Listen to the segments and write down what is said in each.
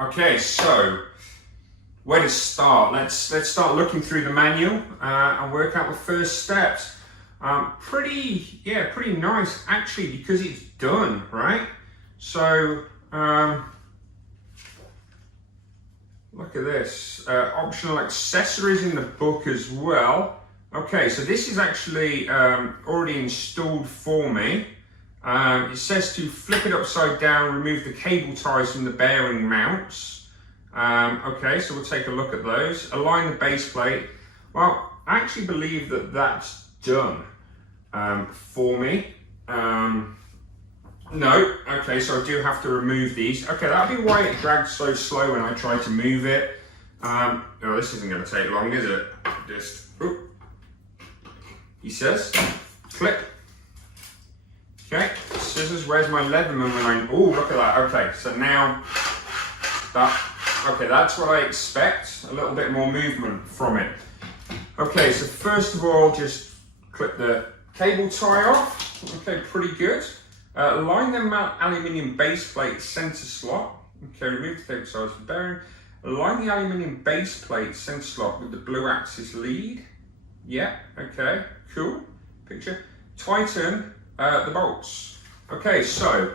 Okay, so where to start? Let's start looking through the manual and work out the first steps. Pretty nice actually, because it's done, right? So look at this, optional accessories in the book as well. Okay, so this is actually already installed for me. It says to flip it upside down, remove the cable ties from the bearing mounts. Okay, so we'll take a look at those. Align the base plate. Well, I actually believe that that's done for me. No, okay, so I do have to remove these. Okay, that'll be why it drags so slow when I try to move it. Oh, this isn't going to take long, is it? Just, oop. He says, clip. Okay, scissors, where's my Leatherman when I, oh, look at that. Okay, so now, that's what I expect. A little bit more movement from it. Okay, so first of all, just clip the cable tie off. Okay, pretty good. Align the aluminium base plate center slot. Okay, remove the cable ties from the bearing. Align the aluminium base plate center slot with the blue axis lead. Yeah, okay, cool. Picture. Tighten the bolts. Okay, so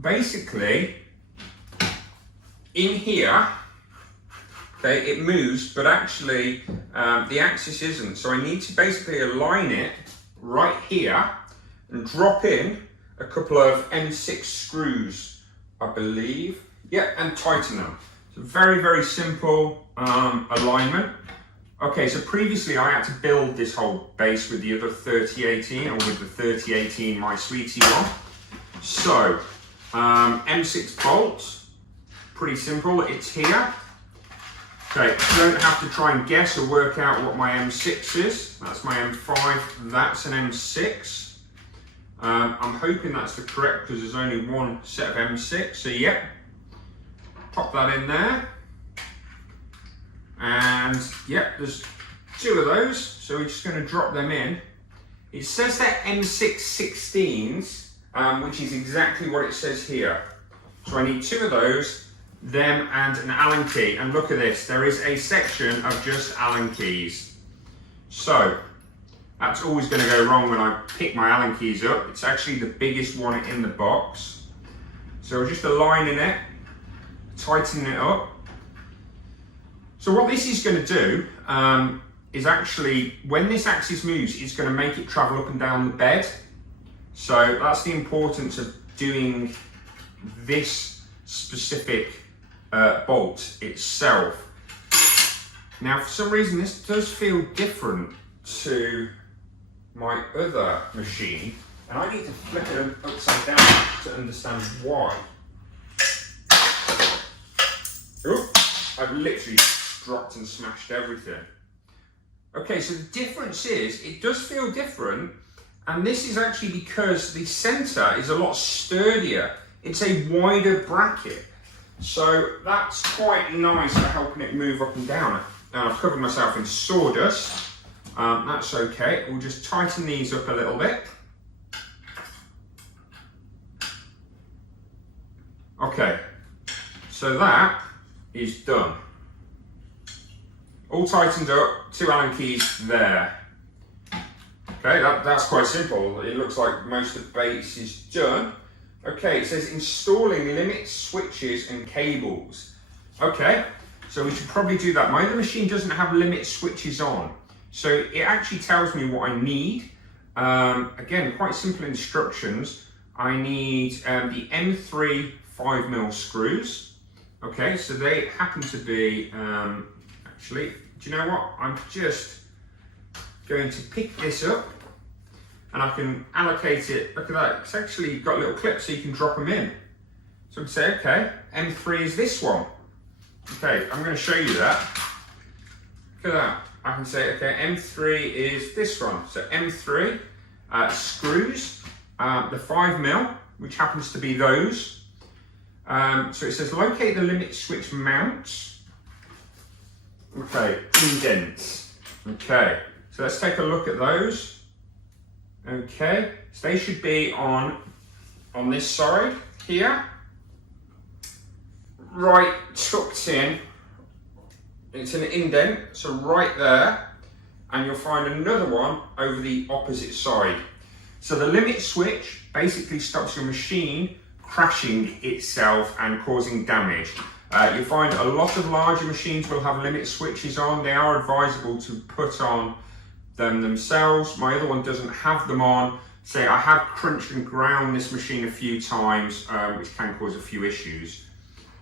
basically in here, okay, it moves, but actually the axis isn't. So I need to basically align it right here and drop in a couple of M6 screws, I believe. Yeah, and tighten them. So very, very simple alignment. Okay, so previously I had to build this whole base with the other 3018, or with the 3018 my sweetie one. So, M6 bolts, pretty simple, it's here. Okay, you don't have to try and guess or work out what my M6 is. That's my M5, that's an M6. I'm hoping that's the correct, because there's only one set of M6, so yep. Pop that in there. And yep, there's two of those, so we're just going to drop them in. It says they're M6 16s, which is exactly what it says here. So I need two of those, them and an Allen key. And look at this, there is a section of just Allen keys. So that's always going to go wrong when I pick my Allen keys up. It's actually the biggest one in the box. So we're just aligning it, tightening it up. So what this is going to do is actually, when this axis moves, it's going to make it travel up and down the bed. So that's the importance of doing this specific bolt itself. Now, for some reason, this does feel different to my other machine, and I need to flip it upside down to understand why. Ooh, I've literally dropped and smashed everything. Okay, so the difference is, it does feel different, and this is actually because the center is a lot sturdier. It's a wider bracket, so that's quite nice for helping it move up and down. Now I've covered myself in sawdust. That's okay. We'll just tighten these up a little bit. Okay, so that is done. All tightened up, two Allen keys there. Okay, that's quite simple. It looks like most of the base is done. Okay, it says installing limit switches and cables. Okay, so we should probably do that. My other machine doesn't have limit switches on, so it actually tells me what I need. Again, quite simple instructions. I need the M3 5mm screws. Okay, so they happen to be, actually, do you know what? I'm just going to pick this up and I can allocate it. Look at that, it's actually got little clips so you can drop them in. So I can say, okay, M3 is this one. Okay, I'm going to show you that. Look at that. I can say, okay, M3 is this one. So M3 screws, the 5mm, which happens to be those. So it says locate the limit switch mounts. Okay, indents. Okay, so let's take a look at those. Okay, so they should be on this side here. right tucked in. It's an indent, so right there, and you'll find another one over the opposite side. So the limit switch basically stops your machine crashing itself and causing damage. You'll find a lot of larger machines will have limit switches on. They are advisable to put on them themselves. My other one doesn't have them on. So I have crunched and ground this machine a few times, which can cause a few issues.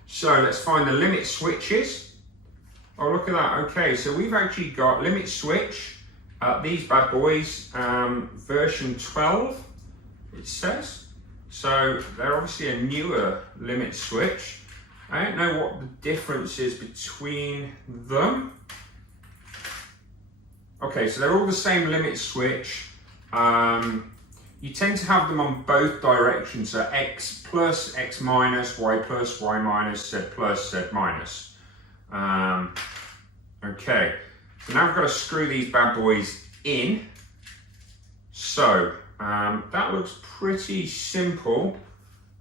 So let's find the limit switches. Oh, look at that. Okay, so we've actually got limit switch, these bad boys, version 12, it says. So they're obviously a newer limit switch. I don't know what the difference is between them. Okay, so they're all the same limit switch. You tend to have them on both directions, so X plus, X minus, Y plus, Y minus, Z plus, Z minus. Okay, so now I've got to screw these bad boys in. So that looks pretty simple,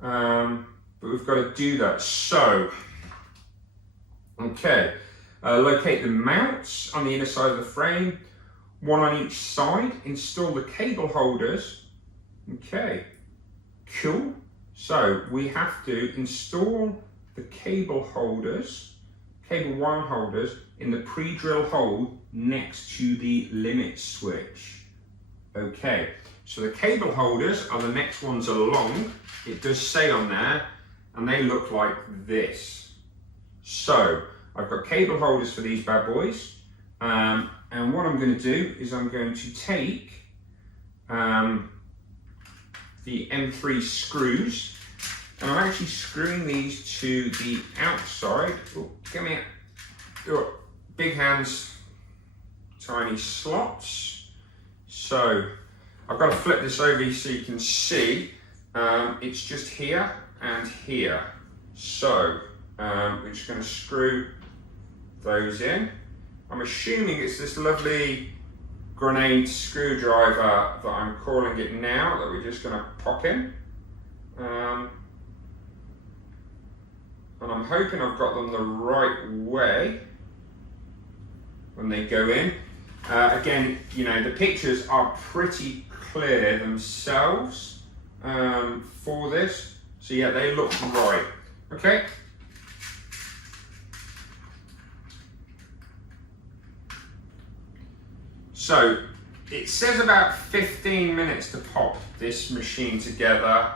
but we've got to do that. So, okay, locate the mounts on the inner side of the frame, one on each side, install the cable holders. Okay, cool. So we have to install the cable holders, cable wire holders, in the pre-drill hole next to the limit switch. Okay, so the cable holders are the next ones along. It does say on there, and they look like this. So I've got cable holders for these bad boys, and what I'm going to do is I'm going to take the M3 screws, and I'm actually screwing these to the outside. Oh, come here. Oh, big hands, tiny slots. So I've got to flip this over so you can see. It's just here and here. So we're just going to screw those in. I'm assuming it's this lovely grenade screwdriver that I'm calling it now, that we're just going to pop in. And I'm hoping I've got them the right way when they go in. Again, you know, the pictures are pretty clear themselves for this. So yeah, they look right. Okay. So it says about 15 minutes to pop this machine together.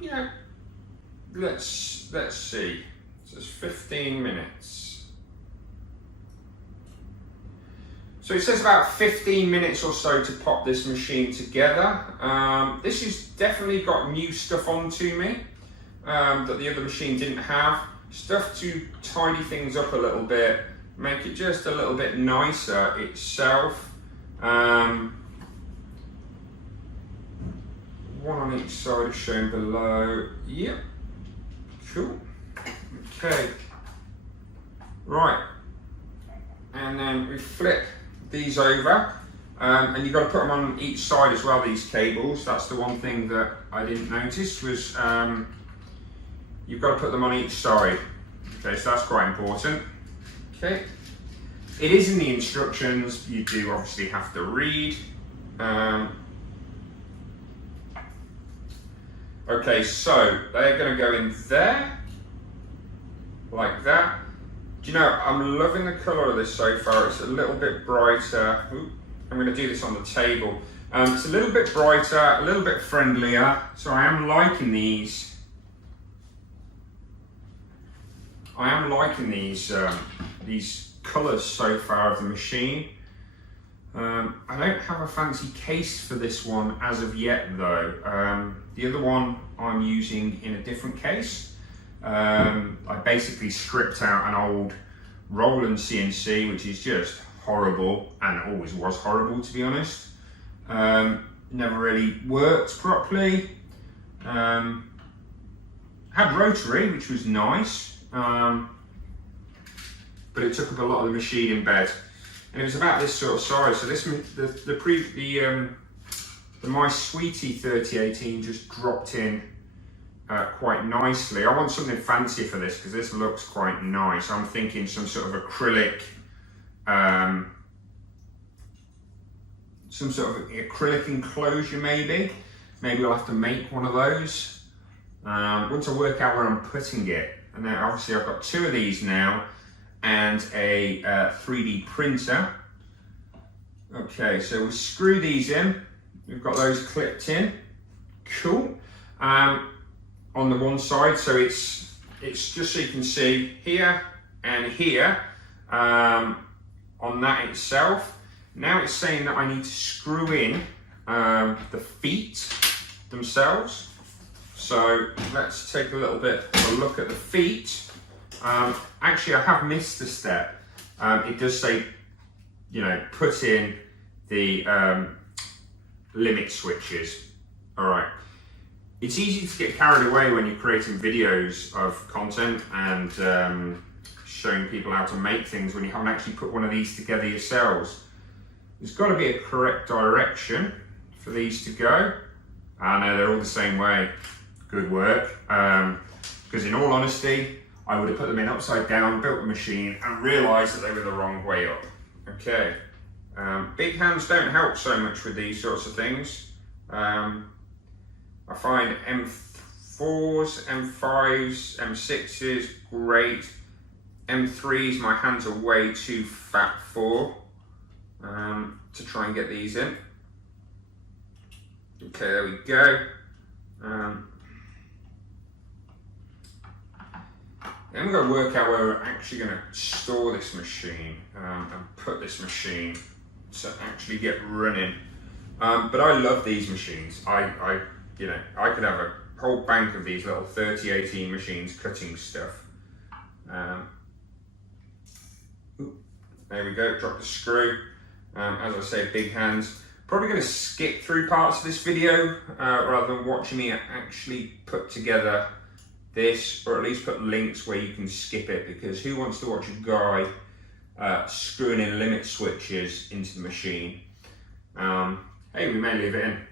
You know, let's see. It says 15 minutes. So it says about 15 minutes or so to pop this machine together. This has definitely got new stuff onto me that the other machine didn't have. Stuff to tidy things up a little bit, make it just a little bit nicer itself. One on each side shown below. Yep, cool. Okay, right, and then we flip these over, and you've got to put them on each side as well, these cables. That's the one thing that I didn't notice was you've got to put them on each side. Okay, so that's quite important. Okay, it is in the instructions. You do obviously have to read. Okay, so they're going to go in there, like that. Do you know, I'm loving the colour of this so far. It's a little bit brighter. Ooh, I'm going to do this on the table. It's a little bit brighter, a little bit friendlier. So I am liking these. I am liking these colours so far of the machine. I don't have a fancy case for this one as of yet though. The other one I'm using in a different case. I basically stripped out an old Roland CNC, which is just horrible and always was horrible, to be honest. Never really worked properly. Had rotary, which was nice, but it took up a lot of the machine in bed. And it was about this sort of size. So this, the My Sweetie 3018 just dropped in quite nicely. I want something fancy for this because this looks quite nice. I'm thinking some sort of acrylic, enclosure maybe. Maybe I'll have to make one of those once I work out where I'm putting it. And then obviously I've got 2 of these now and a 3D printer. Okay, so we'll screw these in. We've got those clipped in. Cool. On the one side, so it's just so you can see here and here on that itself. Now it's saying that I need to screw in the feet themselves. So let's take a little bit of a look at the feet. Actually, I have missed a step. It does say, you know, put in the limit switches. All right. It's easy to get carried away when you're creating videos of content and showing people how to make things when you haven't actually put one of these together yourselves. There's got to be a correct direction for these to go. I know they're all the same way. Good work. Because in all honesty, I would have put them in upside down, built the machine, and realised that they were the wrong way up. Okay. Big hands don't help so much with these sorts of things. I find M4s, M5s, M6s great. M3s, my hands are way too fat for to try and get these in. Okay, there we go. Then we've got to work out where we're actually going to store this machine and put this machine to actually get running. But I love these machines. You know, I could have a whole bank of these little 3018 machines cutting stuff. There we go, drop the screw. As I say, big hands. Probably going to skip through parts of this video rather than watching me actually put together this, or at least put links where you can skip it, because who wants to watch a guy screwing in limit switches into the machine? Hey, we may leave it in.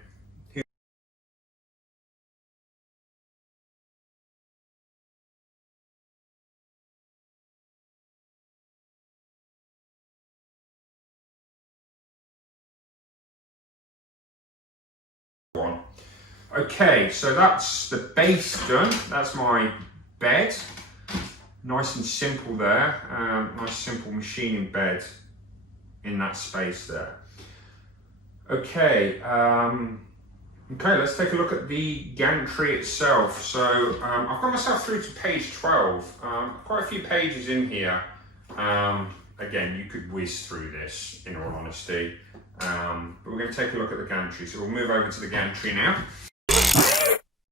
Okay, so that's the base done. That's my bed. Nice and simple there. Nice simple machining bed in that space there. Okay, okay, let's take a look at the gantry itself. So I've got myself through to page 12. Quite a few pages in here. Again, you could whiz through this, in all honesty. But we're going to take a look at the gantry. So we'll move over to the gantry now.